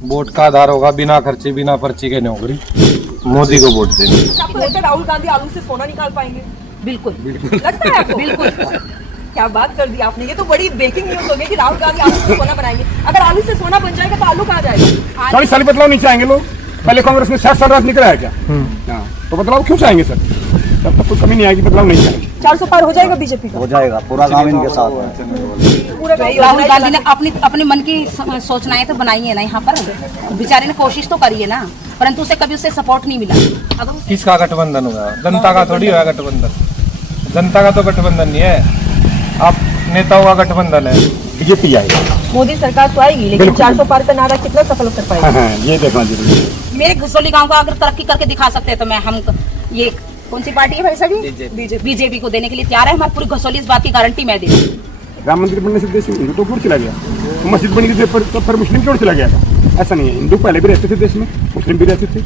Vote का आधार होगा बिना खर्चे बिना पर्ची के नौकरी, मोदी को वोट देंगे। आपको लगता है राहुल गांधी आलू से सोना निकाल पाएंगे? बिल्कुल लगता है आपको? बिल्कुल। क्या बात कर दी आपने, ये तो बड़ी ब्रेकिंग न्यूज हो गई कि राहुल गांधी आलू से सोना बनाएंगे। अगर आलू से सोना बन जाएगा तो आलू कहाँ जाएगा? 40 साल बदलाव नहीं चाहेंगे लोग। पहले कांग्रेस में 60 साल राज निकला है क्या? हाँ, तो बदलाव क्यों चाहेंगे सर? तब तक कोई कमी नहीं आएगी, बदलाव नहीं चाहेंगे। 400 पार हो जाएगा बीजेपी का? हो जाएगा, पूरा गांव इनके साथ है। पूरा राहुल गांधी ने अपने मन की सोचनाएं तो बनाई है ना, यहाँ पर बेचारे ने कोशिश तो करी है ना, परंतु उसे कभी उससे सपोर्ट नहीं मिला। अगर किसका गठबंधन होगा? जनता का थोड़ी होगा गठबंधन, जनता का तो गठबंधन नहीं है, आप नेताओं का गठबंधन है। बीजेपी आएगी, मोदी सरकार तो आएगी, लेकिन 400 पार का नारा कितना सफल कर पाएगी? हाँ, ये देखना जरूरी है। मेरे घसोली गांव को अगर तरक्की करके दिखा सकते हैं तो मैं हम ये कौन सी पार्टी है भाई साहब? बीजेपी को देने के लिए तैयार है। हमारी पूरी घसोली इस बात की गारंटी मैं दे रही हूँ। राम मंदिर बनने से देश में हिंदू तो क्यों चला गया? तो मस्जिद बनी थी पर मुस्लिम क्यों चला गया था? ऐसा नहीं है, हिंदू पहले भी रहते थे देश में, मुस्लिम भी रहते थे,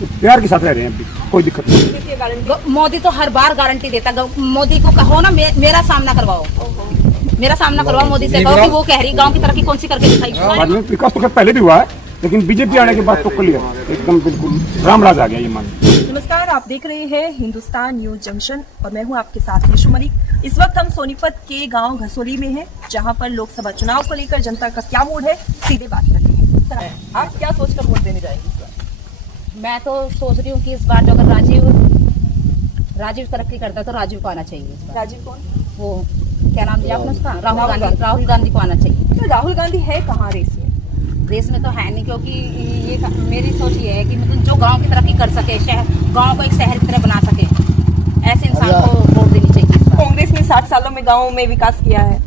तो प्यार के साथ रह रहे हैं अभी, कोई दिक्कत नहीं। मोदी तो हर बार गारंटी देता। मोदी को कहो ना मेरा सामना करवाओ, मेरा सामना करवाओ मोदी से, कहो कि वो कह रही गांव की तरक्की कौन सी करके दिखाई। विकास तो पहले भी हुआ है, लेकिन बीजेपी आने के बाद तो क्लियर एकदम बिल्कुल रामराज आ गया, ये मान। नमस्कार, आप देख रहे हैं हिंदुस्तान न्यूज जंक्शन और मैं हूं आपके साथ निशु मलिक। इस वक्त हम सोनीपत के गांव घसोली में हैं, जहां पर लोकसभा चुनाव को लेकर जनता का क्या मूड है, सीधे बात करते हैं। सर, आप क्या सोचकर वोट देने जाएंगे इस बार? मैं तो सोच रही हूँ कि इस बार जो अगर राजीव तरक्की करता है तो राजीव को आना चाहिए। राजीव कौन? वो क्या नाम दिया आपने उसका? राहुल गांधी को आना चाहिए। तो राहुल गांधी है कहाँ रेस में? देश में तो है नहीं, क्योंकि ये मेरी सोच ये है कि मतलब जो गांव की तरक्की कर सके, गांव को एक शहर की तरह बना सके, ऐसे इंसान को वोट देनी चाहिए। कांग्रेस ने 60 सालों में गांव में विकास किया है।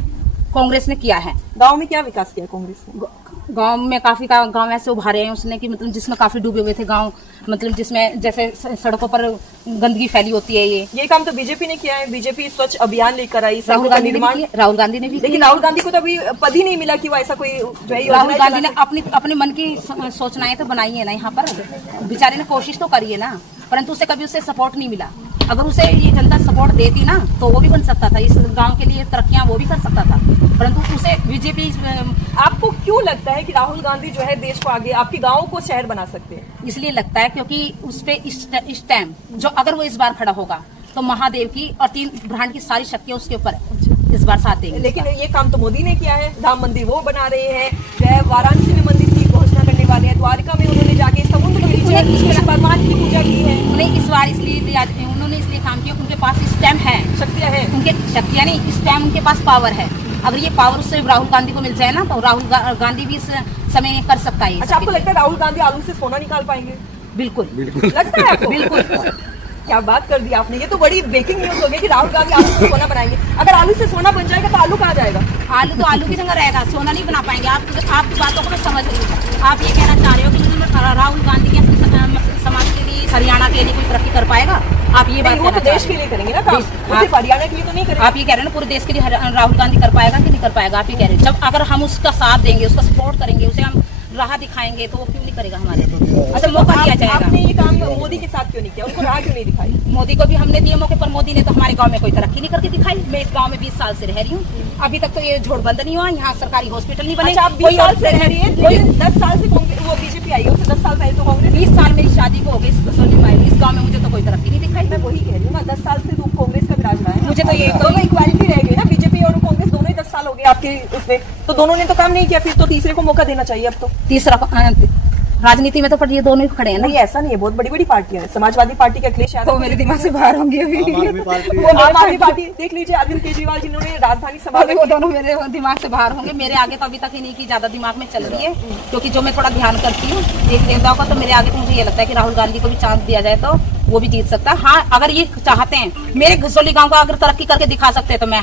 कांग्रेस ने किया है। गांव में क्या विकास किया कांग्रेस ने? गांव में काफी गांव ऐसे उभारे हैं उसने कि मतलब जिसमें काफी डूबे हुए थे गांव, मतलब जिसमें जैसे सड़कों पर गंदगी फैली होती है। ये काम तो बीजेपी ने किया है। बीजेपी स्वच्छ अभियान लेकर आई, राहुल गांधी ने भी, लेकिन राहुल गांधी को तो अभी पद ही नहीं मिला कि वो ऐसा कोई जो है। राहुल गांधी ने अपने मन की सोचनाएं तो बनाई है ना, यहाँ पर बेचारे ने कोशिश तो करी है ना, परंतु उसे कभी उससे सपोर्ट नहीं मिला। अगर उसे ये जनता सपोर्ट देती ना तो वो भी बन सकता था, इस गांव के लिए तरक्कियां वो भी कर सकता था, परंतु उसे बीजेपी। आपको क्यों लगता है कि राहुल गांधी जो है देश को आगे, आपके गांव को शहर बना सकते हैं? इसलिए लगता है क्योंकि उस पे इस टाइम जो अगर वो इस बार खड़ा होगा तो महादेव की और 3 ब्रह्मांड की सारी शक्तियां उसके ऊपर इस बार साथ देंगे। लेकिन ये काम तो मोदी ने किया है। राम मंदिर वो बना रहे हैं, वाराणसी में मंदिर की घोषणा करने वाले हैं, द्वारका में उन्होंने जाके समुद्र के नीचे भगवान की पूजा की है। उन्हें इस बार उन्होंने इसलिए काम किया, उनके पास इस टाइम है शक्तियां हैं, उनके शक्तियां नहीं, इस टाइम उनके पास पावर है। अगर ये पावर उससे राहुल गांधी को मिल जाए ना तो राहुल गांधी भी इस समय कर सकता है। अच्छा, आपको लगता है राहुल गांधी आलू से सोना निकाल पाएंगे? बिल्कुल लगता है आपको? बिल्कुल। क्या बात कर दी आपने, ये तो बड़ी ब्रेकिंग न्यूज हो गई कि राहुल गांधी आलू से सोना बनाएंगे। अगर आलू से सोना बन जाएगा तो आलू कहाँ जाएगा? आलू तो आलू की जगह रहेगा, सोना नहीं बना पाएंगे। आपकी बातों को मैं समझ रही हूँ। आप ये कहना चाह रहे हो कि राहुल गांधी के समाज के लिए, हरियाणा के लिए कोई तरक्की कर पाएगा? आप ये बात वो तो देश के लिए करेंगे ना काम, सिर्फ हरियाणा के लिए तो नहीं करेंगे। आप ये कह रहे हैं ना पूरे देश के लिए राहुल गांधी कर पाएगा कि नहीं कर पाएगा? आप ये कह रहे हैं जब अगर हम उसका साथ देंगे, उसका सपोर्ट करेंगे, उसे हम राह दिखाएंगे तो वो क्यों नहीं करेगा हमारे? अच्छा, मौका दिया जाएगा। आपने ये काम मोदी के साथ क्यों नहीं किया? उनको राह क्यों नहीं दिखाई? मोदी को भी हमने दिए मौके पर, मोदी ने तो हमारे गांव में कोई तरक्की नहीं करके दिखाई। मैं इस गांव में 20 साल से रह रही हूँ, अभी तक तो ये झोड़बंद नहीं हुआ, यहाँ सरकारी हॉस्पिटल नहीं बने। अच्छा, आप 20 साल से रह रही है, 10 साल से वो बीजेपी आई है, उससे 10 साल पहले तो कांग्रेस। 20 साल मेरी शादी को हो गई इस गाँव में, मुझे तो कोई तरक्की नहीं दिखाई। मैं वही कह रही हूँ ना, 10 साल से कांग्रेस का राज रहा है। मुझे तो ये इक्वालिटी रह गई ना, बीजेपी और कांग्रेस दोनों ही 10 साल हो गए आपके उसमें, तो दोनों ने तो काम नहीं किया, फिर तो तीसरे को मौका देना चाहिए। अब तो तीसरा राजनीति में तो पर ये दोनों ही खड़े हैं ना। नहीं, ऐसा नहीं है, बहुत बड़ी बड़ी पार्टियां हैं। समाजवादी पार्टी के अखिलेश यादव तो मेरे दिमाग से बाहर होंगे अभी। आम आदमी पार्टी देख लीजिए, अरविंद केजरीवाल जिन्होंने राजधानी संभाली, वो दोनों मेरे दिमाग से बाहर होंगे। मेरे आगे तो अभी तक ही नहीं की ज्यादा दिमाग में चल रही है, क्योंकि जो मैं थोड़ा ध्यान करती हूँ देख देवताओं का, तो मेरे आगे तो मुझे ये लगता है कि राहुल गांधी को भी चांस दिया जाए तो वो भी जीत सकता है। हाँ, अगर ये चाहते हैं, मेरे घसोली गाँव को अगर तरक्की करके दिखा सकते हैं तो मैं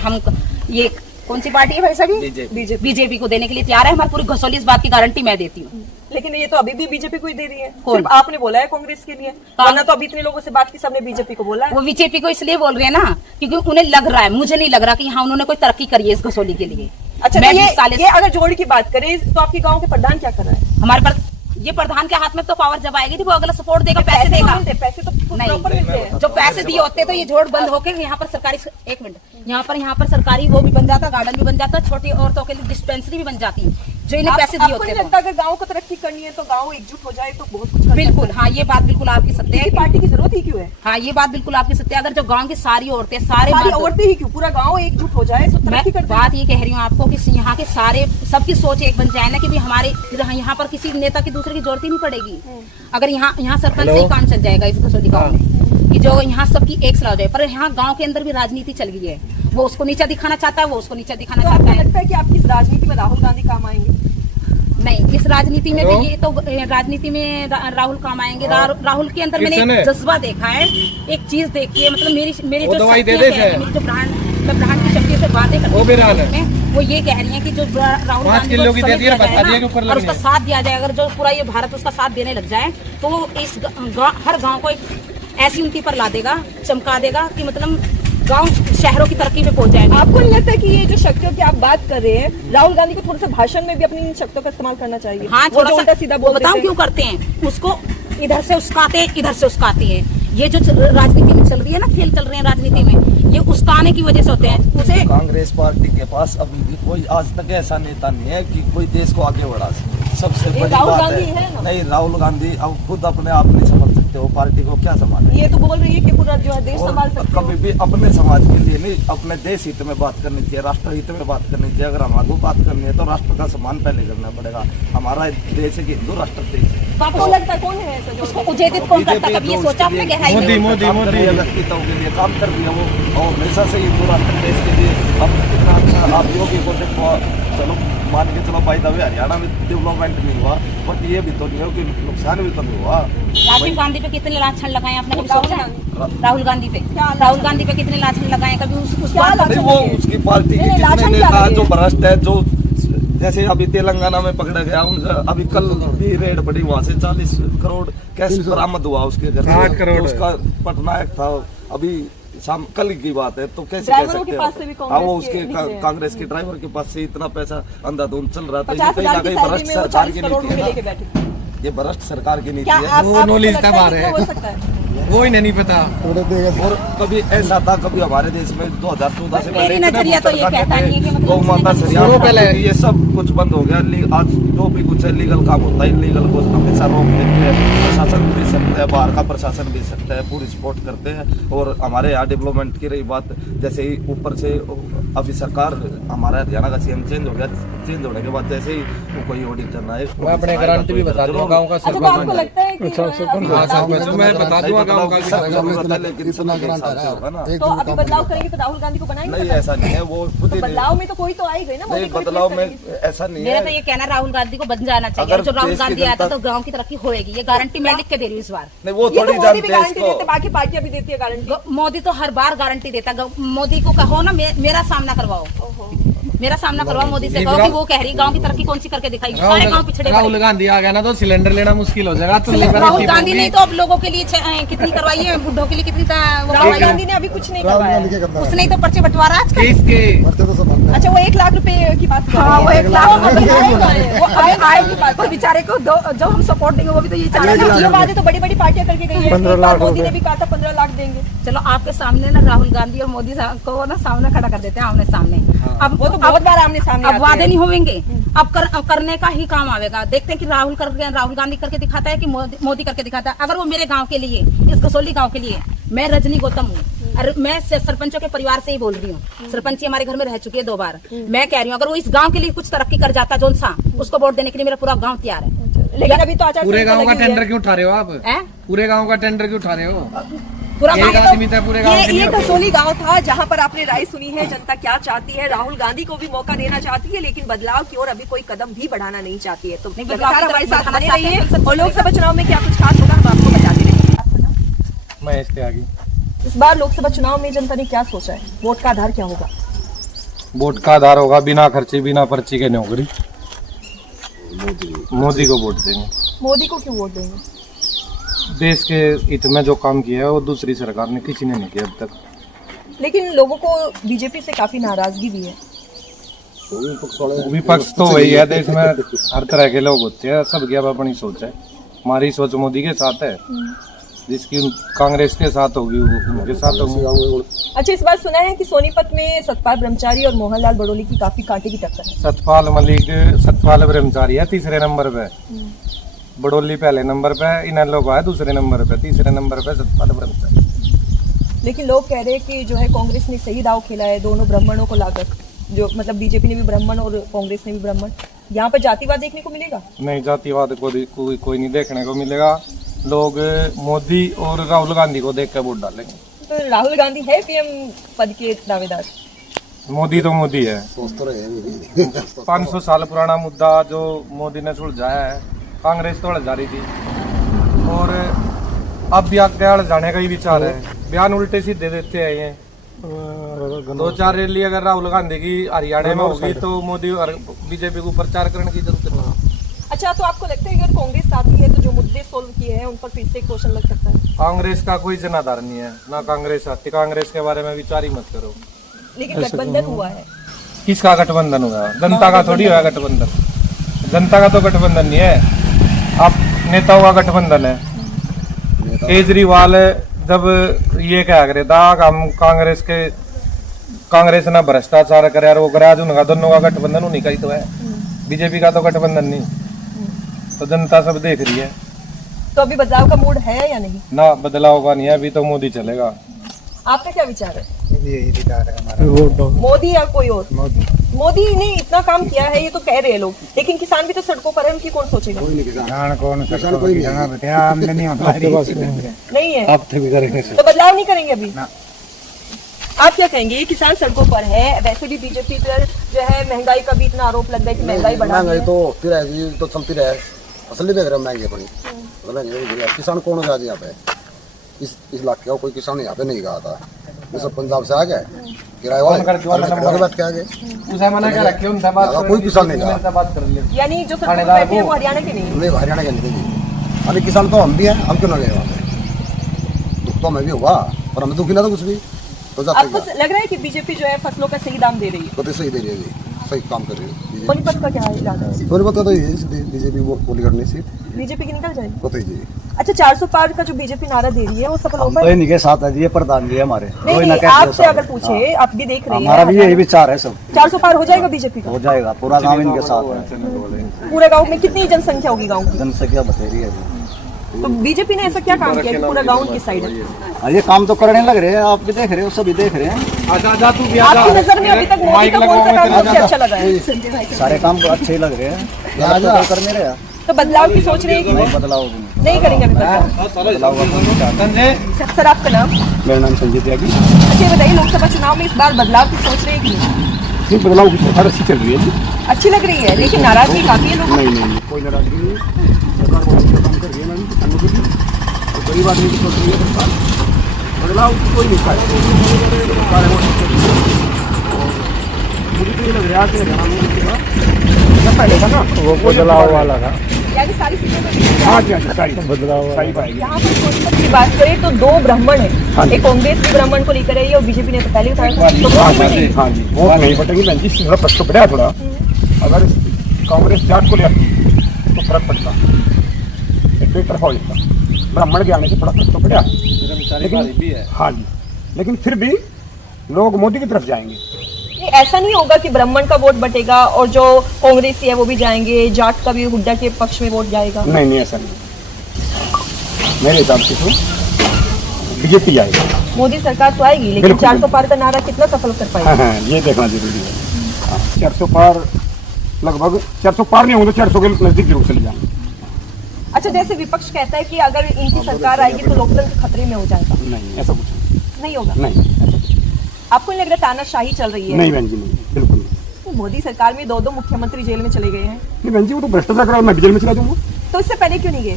ये कौन सी पार्टी है भाई साहब? बीजेपी को देने के लिए तैयार है। हमारी पूरी घसोली इस बात की गारंटी मैं देती हूँ। लेकिन ये तो अभी भी बीजेपी को ही दे रही है। सिर्फ आपने बोला है कांग्रेस के लिए, वरना तो अभी इतने लोगों से बात की, सबने बीजेपी को बोला है। वो बीजेपी को इसलिए बोल रहे हैं ना क्योंकि उन्हें लग रहा है, मुझे नहीं लग रहा कि हाँ उन्होंने कोई तरक्की करी है इस घसोली के लिए। अच्छा, ये अगर जोड़ की बात करें तो आपके गाँव के प्रधान क्या कर रहा है? हमारे पर ये प्रधान के हाथ में तो पावर जब आएगी वो अगला सपोर्ट देगा, पैसे देगा। पैसे तो नहीं, जो पैसे दिए होते तो ये जोड़ बंद होके यहाँ पर सरकारी, एक मिनट, यहाँ पर सरकारी वो भी बन जाता, गार्डन भी बन जाता, छोटी औरतों के लिए डिस्पेंसरी भी बन जाती। जो इन्हें पैसे दिए आपको होते नहीं हैं। लगता अगर गांव को तरक्की करनी है तो गांव एकजुट हो जाए तो बहुत कुछ कर बिल्कुल, सकता हाँ, ये बात बिल्कुल आपकी सत्य है? है। किसी पार्टी की जरूरत ही क्यों है? हाँ, ये बात बिल्कुल आपकी सत्य है। अगर जो गांव की सारी औरतें, सारे सारी मर्द- औरतें ही क्यों, पूरा गांव एकजुट हो जाए तो मैं तरक्की करते बात ये कह रही हूँ आपको कि यहाँ के सारे सबकी सोच एक बन जाए ना कि भी हमारे यहाँ पर किसी नेता की दूसरे की जरूरत ही नहीं पड़ेगी। अगर यहाँ सरपंच से ही काम चल जाएगा इस कसौली गाँव में, कि जो यहाँ सबकी एक सलाह हो जाए। पर यहाँ गाँव के अंदर भी राजनीति चल गई है, वो उसको नीचा दिखाना चाहता है, वो उसको नीचा दिखाना तो चाहता आपको है। लगता है कि आपकी इस राजनीति में राहुल गांधी काम आएंगे? नहीं, इस राजनीति में भी ये तो राजनीति में राहुल काम आएंगे। राहुल के अंदर मैंने जज्बा देखा है, एक चीज देखी है। मतलब मेरी जो शक्तियाँ हैं, मेरी जो ब्रांड की शक्ति से बातें करती हैं, वो ये कह रही है कि जो राहुल गांधी को समय दिया जाए ना, और उसका साथ दिया जाए, अगर जो पूरा ये भारत उसका साथ देने लग जाए तो इस हर गाँव को एक ऐसी उनकी पर ला देगा, चमका देगा कि मतलब गांव शहरों की तरक्की में पहुंच जाएगा। आपको नहीं लगता कि ये जो शक्तियों की आप बात कर रहे हैं, राहुल गांधी को थोड़ा सा भाषण में भी अपनी इन शक्तियों का इस्तेमाल करना चाहिए? हाँ, वो जो उल्टा सीधा बोल बताऊं देते क्यों करते हैं? उसको इधर से उस्काते हैं, इधर से उस्काते हैं। ये जो राजनीति में चल रही है ना, खेल चल रहे हैं राजनीति में, ये उस्काने की वजह से होते हैं। उसे कांग्रेस पार्टी के पास अभी भी कोई आज तक ऐसा नेता नहीं है कि कोई देश को आगे बढ़ा सके। सबसे बड़ी राहुल बात गांधी है ना? नहीं, राहुल गांधी अब खुद अपने आप नहीं समझ सकते, वो पार्टी को क्या संभाले। ये तो बोल रही है कि पूरा जो है देश और संभाल सकते कभी भी अपने समाज के लिए नहीं, अपने देश हित में बात करनी चाहिए, राष्ट्र हित में बात करनी चाहिए। अगर हमारे को बात करनी है तो राष्ट्र का सम्मान पहले करना पड़ेगा। हमारा देश है कि हिंदू राष्ट्र देश है। हो। आपको लगता है कौन है ऐसा जो उसको उजेदित कौन करता? कभी ये सोचा आपने गहराई में? मोदी व्यक्तित्व के लिए काम कर दिया वो, और हमेशा से हिंदू राष्ट्र देश के लिए अब कितना अच्छा। आप योगी को देखो, चलो मान के चलो भाई दबे हरियाणा में डेवलपमेंट नहीं हुआ, बट ये भी तो नहीं हो कि नुकसान भी तो नहीं हुआ। राजीव गांधी पे कितने लाछन लगाए आपने कभी सोचा है? राहुल गांधी पे राहुल गांधी पे कितने लाछन लगाए कभी? उस बात नहीं, वो उसकी पार्टी के नहीं, कितने लाछन क्या नेता लगे? जो भ्रष्ट है, जो जैसे अभी तेलंगाना में पकड़ा गया उनका, अभी कल भी रेड पड़ी, वहां से 40 करोड़ कैश बरामद हुआ उसके घर से। 60 करोड़ तो उसका पटनायक था, अभी शाम कल की बात है, तो कैसे कह ड्राइवरों सकते के पास से भी हैं? हाँ, वो कांग्रेस के उसके निकले हैं। कांग्रेस के ड्राइवर के पास से इतना पैसा अंधाधुंध चल रहा था। ये 50,000 कहीं ना की कहीं सैलरी भ्रष्ट में वो सरकार 40 की करोड़ नीति रुपए है लेके ना, बैठे। ये भ्रष्ट सरकार की नीति क्या है। आपको लगता है कि हो सकता है? वो ही नहीं पता। और कभी ऐसा था, कभी हमारे देश में 2014 से मेरी नजरिया तो ये कहता नहीं है कि मतलब गौ माता इसने- से पहले ये सब कुछ बंद हो गया। आज जो भी कुछ है लीगल काम होता है, इलीगल को हमेशा रोक देते हैं। प्रशासन भी सकता है, बाहर का प्रशासन भी सकता है, पूरी सपोर्ट करते हैं। और हमारे यहाँ डेवलपमेंट की रही बात, जैसे ही ऊपर से अभी सरकार, हमारा हरियाणा का सीएम चेंज हो गया, चेंज होने के बाद जैसे ही कोई ऑडिटर ना आए, मैं अपने गारंटी भी बता दूंगा गाँव का अच्छा, तो आपको लगता है कि मैं बता दूंगा गाँव का जरूरत है, लेकिन समय के हिसाब से होगा ना। तो अभी बदलाव करेंगे तो राहुल गांधी को बनाएंगे? नहीं, ऐसा नहीं है, वो खुद तो ही बदलाव में तो कोई तो आएगा ही ना। मोदी नहीं, को बदलाव replace में करेंगे। ऐसा नहीं मेरा तो है। ये कहना है राहुल गांधी को बन जाना चाहिए। अगर जो राहुल देश की गांधी आता जनता- तो गांव की तरक्की होएगी, ये गारंटी मैं लिख के दे रही हूँ इस बार। नहीं, वो ये तो थोड़ी मोदी भी जानते हैं गारंटी देते, इसको। बाकी पार्टियां भी देती है गारंटी। मोदी तो हर बार गारंटी देता है। मोदी को कहो ना मेरा सामना करवाओ, मेरा सामना करवाओ मोदी से, कहो कि वो कह रही गांव की तरक्की कौन सी करके दिखाई। सारे गांव पिछड़े राहुल पड़े। गांधी आ गया ना तो सिलेंडर लेना मुश्किल हो जाएगा। तो राहुल गांधी ने तो अब लोगों के लिए कितनी करवाई है, बुढ़ों के लिए कितनी वो राहुल करवाई है। गांधी ने अभी कुछ नहीं करवाया। उसने ही तो पर्चे बंटवारा आजकल। किसके अच्छा, वो 1 लाख रुपए की बात कर रहे हैं। हाँ, वो 1 लाख वो आएगी बात। तो बेचारे को जो हम सपोर्ट देंगे वो भी तो ये चाह रहे हैं। ये वादे तो बड़ी बड़ी पार्टियां करके गई है। 15 लाख मोदी ने भी कहा था 15 लाख देंगे। चलो आपके सामने ना राहुल गांधी और मोदी को ना सामने खड़ा कर देते हैं, आमने सामने। अब वो तो बहुत बार आमने सामने अब आते वादे हैं। नहीं होंगे, अब करने का ही काम आवेगा। देखते हैं कि राहुल गांधी करके दिखाता है कि मोदी करके दिखाता है। अगर वो मेरे गांव के लिए, इस कसौली गांव के लिए, मैं रजनी गौतम हूँ और मैं सरपंचों के परिवार से ही बोल रही हूँ। सरपंच हमारे घर में रह चुकी है 2 बार। मैं कह रही हूँ अगर वो इस गांव के लिए कुछ तरक्की कर जाता जोन सा, उसको वोट देने के लिए मेरा पूरा गांव तैयार है। लेकिन अभी तो आचार पूरे संहिता गांव का लगी हुई है। टेंडर क्यों उठा रहे हो आप? हैं? पूरे गांव का टेंडर क्यों उठा रहे हो? पूरा एक गांव आदमी था पूरे गांव के ये लिए। कसौली गांव था जहां पर आपने राय सुनी है जनता क्या चाहती है। राहुल गांधी को भी मौका देना चाहती है, लेकिन बदलाव की ओर अभी कोई कदम भी बढ़ाना नहीं चाहती है। तो नहीं, बदलाव की हमारे तरफ साथ बढ़ाना बने चाहते हैं, रहिए और लोकसभा चुनाव में क्या कुछ खास होगा हम आपको बताते रहेंगे। आपका नाम? मैं इसके आगे इस बार लोकसभा चुनाव में जनता ने क्या सोचा है? वोट का आधार क्या होगा? वोट का आधार होगा बिना खर्चे बिना पर्ची के नौकरी। मोदी को वोट देंगे। मोदी को क्यों वोट देंगे? देश के हित में जो काम किया है वो दूसरी सरकार ने किसी ने नहीं किया अब तक। लेकिन लोगों को बीजेपी से काफी नाराजगी भी है। विपक्ष तो वही है, देश में हर तरह के लोग होते हैं, सबकी अब अपनी सोच है। हमारी सोच मोदी के साथ है, जिसकी कांग्रेस के साथ होगी वो उनके साथ होगी। अच्छा, इस बार सुना है कि सोनीपत में सतपाल ब्रह्मचारी और मोहनलाल बड़ोली की काफी कांटे की टक्कर है। सतपाल ब्रह्मचारी है तीसरे नंबर पे, बड़ोली पहले नंबर पे, इन लोग है दूसरे नंबर पे, तीसरे नंबर पे सतपाल ब्रह्मचारी। लेकिन लोग कह रहे हैं कि जो है कांग्रेस ने सही दाव खेला है दोनों ब्राह्मणों को लाकर, जो मतलब बीजेपी ने भी ब्राह्मण और कांग्रेस ने भी ब्राह्मण। यहाँ पर जातिवाद देखने को मिलेगा? नहीं, जातिवाद कोई नहीं देखने को मिलेगा। लोग मोदी और राहुल गांधी को देख कर वोट डालेंगे। तो राहुल गांधी है पीएम पद के दावेदार? मोदी तो मोदी है। 500 साल पुराना मुद्दा जो मोदी ने सुलझाया है, कांग्रेस तो जा रही थी और अब भी आगे जाने का ही विचार है। बयान उल्टे सीधे देते हैं ये। 2-4 रैली अगर राहुल गांधी की हरियाणा में होगी तो मोदी और बीजेपी को प्रचार करने की जरूरत नहीं। अच्छा, तो आपको लगता है अगर कांग्रेस आती है तो जो मुद्दे सोल्व किए हैं उन पर फिर से क्वेश्चन लग सकता है? कांग्रेस का कोई जनाधार नहीं है ना, कांग्रेस आती। कांग्रेस के बारे में विचार ही मत करो। लेकिन गठबंधन हुआ है। किसका गठबंधन हुआ? जनता का थोड़ी हुआ गठबंधन। जनता का तो गठबंधन नहीं है, आप नेताओं का गठबंधन है। केजरीवाल जब ये क्या करे था हम कांग्रेस ना भ्रष्टाचार करे और वो करे, आज उनका दोनों का गठबंधन उन्हीं का ही तो है, बीजेपी का तो गठबंधन नहीं। तो जनता सब देख रही है। तो अभी बदलाव का मूड है या नहीं? ना, बदलाव का नहीं है, अभी तो मोदी चलेगा। आपका क्या विचार है? यही विचार है हमारा। मोदी या कोई और? मोदी ने इतना काम किया है ये तो कह रहे हैं लोग, लेकिन किसान भी तो सड़कों पर है, उनकी कौन सोचेगा? आमदनी नहीं है, आप भी करेंगे तो बदलाव नहीं करेंगे अभी? आप क्या कहेंगे? ये किसान सड़कों पर है, वैसे भी बीजेपी पर जो है महंगाई का भी इतना आरोप लग रहा है कि महंगाई बढ़ा रही है। तो फिर है तो चलती रहे, असली देख रहे महंगी अपनी। किसान कौन हो यहाँ पे? इस इलाके का कोई किसान यहाँ पे नहीं गया था। ये सब पंजाब से आ गए किराए वाले बैठ के आ गए, कोई किसान नहीं गया। यानी जो सड़कों पर बैठे हैं वो हरियाणा के नहीं? हरियाणा के नहीं। अभी किसान तो हम भी हैं, हम क्यों ना गए वहाँ पे? दुख तो हमें भी होगा पर हमें दुख ही ना था कुछ भी। तो आपको लग रहा है कि बीजेपी जो है फसलों का सही दाम दे रही है? तो सही दे रही है, सही काम कर रही है। सोनीपत का क्या इरादा है? सोनीपत का तो ये बीजेपी वो निकलने से बीजेपी की निकल जाएगी। पता ही जी। अच्छा, 400 पार का जो बीजेपी नारा दे रही है वो सफल हो पाएगा? इनके साथ है जी, प्रधान जी हमारे। नहीं, आपसे अगर पूछे, आप भी देख रहे हैं, हमारा भी यही विचार है। सब 400 पार हो जाएगा बीजेपी का? हो जाएगा, पूरा गांव इनके साथ है। पूरे गांव में कितनी जनसंख्या होगी गांव की? जनसंख्या बतेरी है। तो बीजेपी ने ऐसा क्या काम किया कि पूरा गांव की साइड है? ये काम तो करने लग रहे हैं, आप भी देख रहे हो, सभी देख रहे हैं। आपकी नजर में अभी तक मोदी का कौन सा काम सबसे अच्छा लगा है? सारे काम तो अच्छे ही लग रहे हैं, कर नहीं रहे। तो बदलाव की सोच रहे हैं कि नहीं? बदलाव नहीं करेंगे अभी बदलाव। सर, आपका नाम? मेरा नाम संजय त्यागी। अच्छा, ये बताइए, लोकसभा चुनाव में इस बार बदलाव की सोच रहे हैं कि नहीं? बदलाव की सरकार अच्छी चल रही है, अच्छी लग रही है, लेकिन नाराजगी काफी है लोगों की। नहीं, कोई नाराजगी नहीं है। सरकार बहुत अच्छा काम कर रही है मैम, किसानों के लिए और गरीब आदमी की सोच रही है सरकार। बदलाव कोई नहीं पाए, सरकार है बहुत अच्छी चल रही है। और मुझे तो ये लग रहा है कि हरियाणा में पहले था ना वो बदलाव वाला था, यानी सारी सीटों में हाँ जी, सारी बदलाव सही पाएगी। यहाँ पर सोनीपत की बात करें तो 2 ब्राह्मण है, एक कांग्रेस भी ब्राह्मण को लेकर आई है और बीजेपी ने तो पहले उठाया। तो हाँ जी, वो नहीं पटेगी बहन जी, थोड़ा प्रश्न बढ़ा थोड़ा। अगर कांग्रेस जाट को ले आती तो फर्क पड़ता, एक तरफा हो जाता। ब्राह्मण के आने से थोड़ा फर्क तो पड़ा, लेकिन हाँ जी, लेकिन फिर भी लोग मोदी की तरफ जाएंगे। ऐसा नहीं होगा कि ब्राह्मण का वोट बटेगा और जो कांग्रेसी है वो भी जाएंगे, जाट का भी हुड्डा के पक्ष में वोट जाएगा? नहीं, ऐसा नहीं। मेरे हिसाब से तो बीजेपी आएगी। मोदी सरकार तो आएगी, लेकिन 400 पार का नारा कितना सफल कर पाएगी? हाँ, ये देखना जरूरी है। 400 पार, लगभग 400 पार नहीं होंगे तो 400 के नजदीक जरूर चले जाएंगे। अच्छा, जैसे विपक्ष कहता है कि अगर इनकी सरकार आएगी तो लोकतंत्र खतरे में हो जाएगा। नहीं, ऐसा कुछ नहीं होगा। नहीं, आपको नहीं लग रहा तानाशाही चल रही है? नहीं बहन जी, नहीं, बिल्कुल नहीं। तो मोदी सरकार में 2 मुख्यमंत्री जेल में चले गए हैं। नहीं बहन जी, वो तो भ्रष्टाचार करा, मैं जेल में चला जाऊंगा। तो इससे पहले क्यों नहीं गए?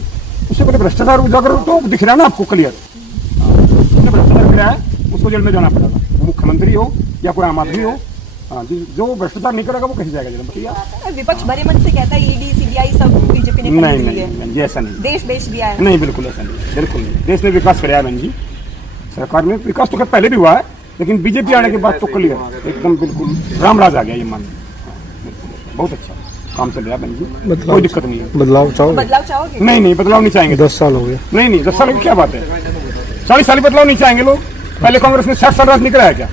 उससे पहले भ्रष्टाचार उजागर तो दिख रहा है ना आपको क्लियर। उसने भ्रष्टाचार किया है, उसको जेल में जाना पड़ेगा, वो मुख्यमंत्री हो या कोई आम आदमी हो। हाँ जी, जो भ्रष्टाचार नहीं करेगा वो कहीं जाएगा जेल में। विपक्ष भरे मन से कहता है ईडी सीबीआई सब बीजेपी ने खरीद ली है। नहीं, ऐसा नहीं। देश बेच दिया है? नहीं, बिल्कुल ऐसा नहीं, बिल्कुल नहीं। देश ने विकास कराया बहन जी, सरकार ने विकास तो पहले भी हुआ है, लेकिन बीजेपी आने के बाद तो क्लियर एकदम बिल्कुल राम राज आ गया, ये मान बहुत अच्छा। काम चल रहा है बहन जी, कोई दिक्कत नहीं है। बदलाव चाहोगे? बदलाव चाहोगे? नहीं बदलाव नहीं चाहेंगे। 10 साल हो गए। नहीं 10 साल की क्या बात है, 40 साल बदलाव नहीं चाहेंगे लोग। पहले कांग्रेस ने 60 साल राज निकला है क्या?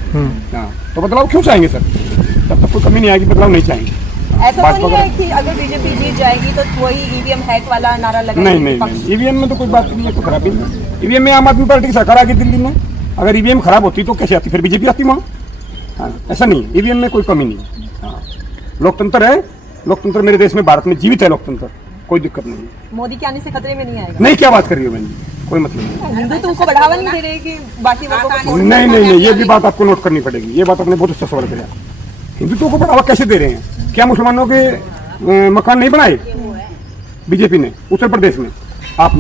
हाँ, तो बदलाव क्यों चाहेंगे सर? तब तक कोई कमी नहीं आएगी, बदलाव नहीं चाहेंगे। ऐसा तो नहीं है कि अगर बीजेपी जीत जाएगी तो वही ईवीएम हैक वाला नारा लगाएगी? नहीं, ईवीएम में तो कोई बात नहीं है, तो खराबी नहीं। ईवीएम में आम आदमी पार्टी की सरकार आ गई दिल्ली में, अगर ईवीएम खराब होती तो कैसे आती, फिर बीजेपी आती वहाँ? हाँ, ऐसा नहीं है, ईवीएम में कोई कमी नहीं है। हाँ, लोकतंत्र है, लोकतंत्र मेरे देश में भारत में जीवित है लोकतंत्र, कोई दिक्कत नहीं है। मोदी के आने से खतरे में नहीं आएगा? नहीं, क्या बात कर रही हो बहन जी, कोई मतलब नहीं। हिंदू तुमको बढ़ावा नहीं दे रहे कि बाकी लोगों को? नहीं, ये भी बात आपको नोट करनी पड़ेगी, ये बात आपने बहुत अच्छा सवाल किया। हिंदुत्व को बढ़ावा कैसे दे रहे हैं? क्या मुसलमानों के मकान नहीं बनाए बीजेपी ने उत्तर प्रदेश में? आप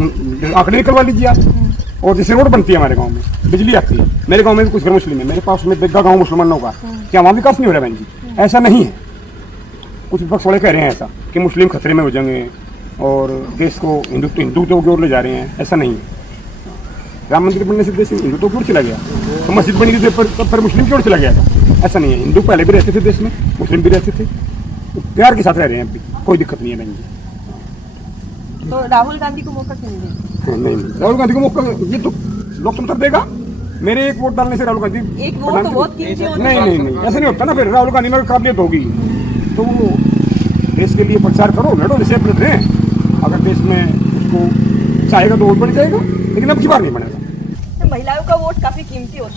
आंकड़े निकलवा लीजिए आप। और जैसे रोड बनती है हमारे गांव में, बिजली आती है, मेरे गांव में भी कुछ घर मुस्लिम है, मेरे पास में बेग्गा गांव मुसलमानों का, क्या वहाँ विकास नहीं हो रहा बहन जी? ऐसा नहीं है। कुछ विपक्ष वाले कह रहे हैं ऐसा कि मुस्लिम खतरे में हो जाएंगे और देश को हिंदुत्व की ओर ले जा रहे हैं, ऐसा नहीं है। राम मंदिर बनने से देश हिंदुत्व की ओर चला गया, तो मस्जिद बनी थी पर मुस्लिम की ओर चला गया था, ऐसा नहीं है। हिंदू पहले भी रहते थे देश में, मुस्लिम भी रहते थे, प्यार के साथ रह रहे हैं अभी, कोई दिक्कत नहीं है बहन जी। तो राहुल गांधी को मौका क्यों नहीं देंगे? नहीं, राहुल गांधी को मौका, ये तो लोकतंत्र देगा। मेरे एक वोट डालने से राहुल गांधी एक वोट तो बहुत कीमती होता है। नहीं, ऐसा नहीं होता ना। फिर राहुल गांधी में काबिलियत होगी तो वो देश के लिए प्रचार करो, लड़ो, जैसे लड़ रहे हैं। अगर देश में उसको चाहेगा तो वोट बढ़ जाएगा, लेकिन अब की बार नहीं बनेगा। महिलाओं का वोट काफी कीमती होता है।